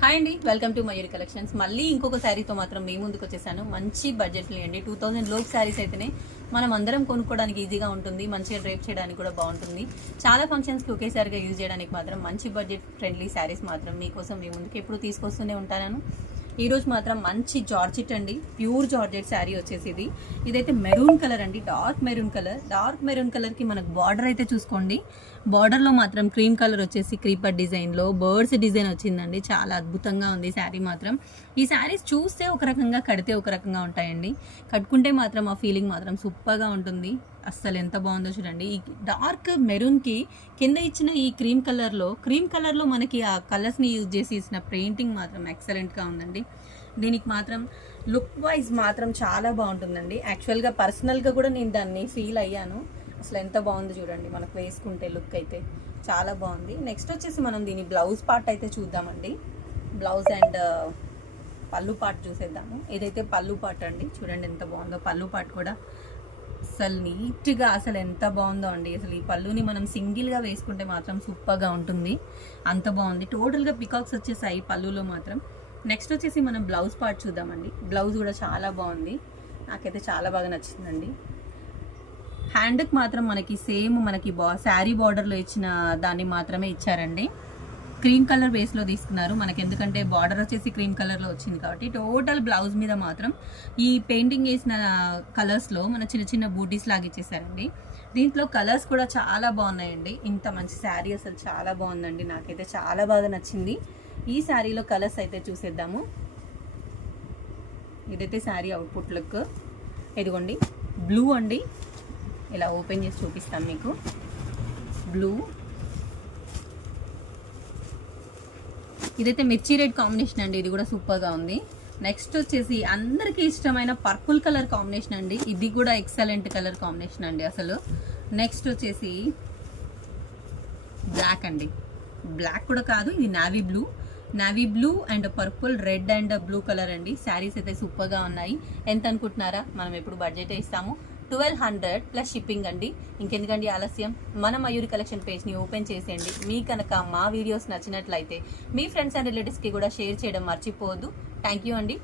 Hi అండి, welcome to Mayuri collections. మళ్ళీ ఇంకొక శారీతో మాత్రం మీ ముందుకు వచ్చేసాను. మంచి బడ్జెట్లో అండి, 2000 లోపు శారీస్ అయితేనే మనం అందరం కొనుక్కోవడానికి ఈజీగా ఉంటుంది, మంచిగా డ్రైప్ చేయడానికి కూడా బాగుంటుంది. చాలా ఫంక్షన్స్కి ఒకేసారిగా యూజ్ చేయడానికి మాత్రం మంచి బడ్జెట్ ఫ్రెండ్లీ శారీస్ మాత్రం మీకోసం మీ ముందుకు ఎప్పుడు తీసుకొస్తూనే ఉంటాను. ఈ రోజు మాత్రం మంచి జార్జెట్ అండి, ప్యూర్ జార్జెట్ శారీ వచ్చేసి ఇదైతే మెరూన్ కలర్ అండి, డార్క్ మెరూన్ కలర్ కి మనకు బార్డర్ అయితే చూసుకోండి. బార్డర్ లో మాత్రం క్రీమ్ కలర్ వచ్చేసి క్రీపర్ డిజైన్ లో బర్డ్స్ డిజైన్ వచ్చిందండి. చాలా అద్భుతంగా ఉంది శారీ మాత్రం. ఈ శారీస్ చూస్తే ఒక రకంగా, కడితే ఒక రకంగా ఉంటాయండి. కట్టుకుంటే మాత్రం ఆ ఫీలింగ్ మాత్రం సూపర్ గా ఉంటుంది. అస్సలు ఎంత బాగుందో చూడండి. ఈ డార్క్ మెరూన్ కి కింద ఇచ్చిన ఈ క్రీమ్ కలర్ లో మనకి ఆ కలర్స్ ని యూజ్ చేసి ఇచ్చిన పెయింటింగ్ మాత్రం ఎక్సలెంట్ గా ఉందండి. దీనికి మాత్రం లుక్ వైజ్ మాత్రం చాలా బాగుంటుందండి. యాక్చువల్గా పర్సనల్గా కూడా నేను దాన్ని ఫీల్ అయ్యాను. అసలు ఎంత బాగుంది చూడండి, మనకు వేసుకుంటే లుక్ అయితే చాలా బాగుంది. నెక్స్ట్ వచ్చేసి మనం దీని బ్లౌజ్ పార్ట్ అయితే చూద్దామండి. బ్లౌజ్ అండ్ పళ్ళు పార్ట్ చూసేద్దాము. ఇదైతే పళ్ళు పార్ట్ అండి, చూడండి ఎంత బాగుందో. పళ్ళు పార్ట్ కూడా అసలు నీట్గా, అసలు ఎంత బాగుందో అండి. అసలు ఈ పళ్ళుని మనం సింగిల్గా వేసుకుంటే మాత్రం సూపర్గా ఉంటుంది, అంత బాగుంది. టోటల్గా పికాక్స్ వచ్చేసాయి పళ్ళులో మాత్రం. నెక్స్ట్ వచ్చేసి మనం బ్లౌజ్ పార్ట్ చూద్దామండి. బ్లౌజ్ కూడా చాలా బాగుంది, నాకైతే చాలా బాగా నచ్చిందండి. హ్యాండ్కి మాత్రం మనకి సేమ్ మనకి శారీ బార్డర్లో ఇచ్చిన దాన్ని మాత్రమే ఇచ్చారండి. క్రీమ్ కలర్ బేస్లో తీసుకున్నారు మనకి, ఎందుకంటే బార్డర్ వచ్చేసి క్రీమ్ కలర్లో వచ్చింది కాబట్టి. టోటల్ బ్లౌజ్ మీద మాత్రం ఈ పెయింటింగ్ వేసిన కలర్స్లో మన చిన్న చిన్న బూటీస్ లాగా ఇచ్చేసారండి. దీంట్లో కలర్స్ కూడా చాలా బాగున్నాయండి. ఇంత మంచి శారీ అసలు చాలా బాగుందండి, నాకైతే చాలా బాగా నచ్చింది. ఈ శారీలో కలర్స్ అయితే చూసేద్దాము. ఇదైతే శారీ అవుట్పుట్ లుక్. ఇదిగోండి బ్లూ అండి, ఇలా ఓపెన్ చేసి చూపిస్తాను మీకు. బ్లూ, ఇదైతే మిర్చి రెడ్ కాంబినేషన్ అండి, ఇది కూడా సూపర్గా ఉంది. నెక్స్ట్ వచ్చేసి అందరికీ ఇష్టమైన పర్పుల్ కలర్ కాంబినేషన్ అండి, ఇది కూడా ఎక్సలెంట్ కలర్ కాంబినేషన్ అండి అసలు. నెక్స్ట్ వచ్చేసి బ్లాక్ అండి, బ్లాక్ కూడా కాదు, ఇది navy blue and purple, red and blue colour అండి. శారీస్ అయితే సూపర్గా ఉన్నాయి. ఎంత అనుకుంటున్నారా? మనం ఎప్పుడు బడ్జెట్ ఇస్తాము, 1200 ప్లస్ షిప్పింగ్ అండి. ఇంకెందుకండి ఆలస్యం, మన మయూరి కలెక్షన్ పేజ్ని ఓపెన్ చేసేయండి. మీ కనుక మా వీడియోస్ నచ్చినట్లయితే మీ ఫ్రెండ్స్ అండ్ రిలేటివ్స్కి కూడా షేర్ చేయడం మర్చిపోవద్దు. థ్యాంక్ యూ అండి.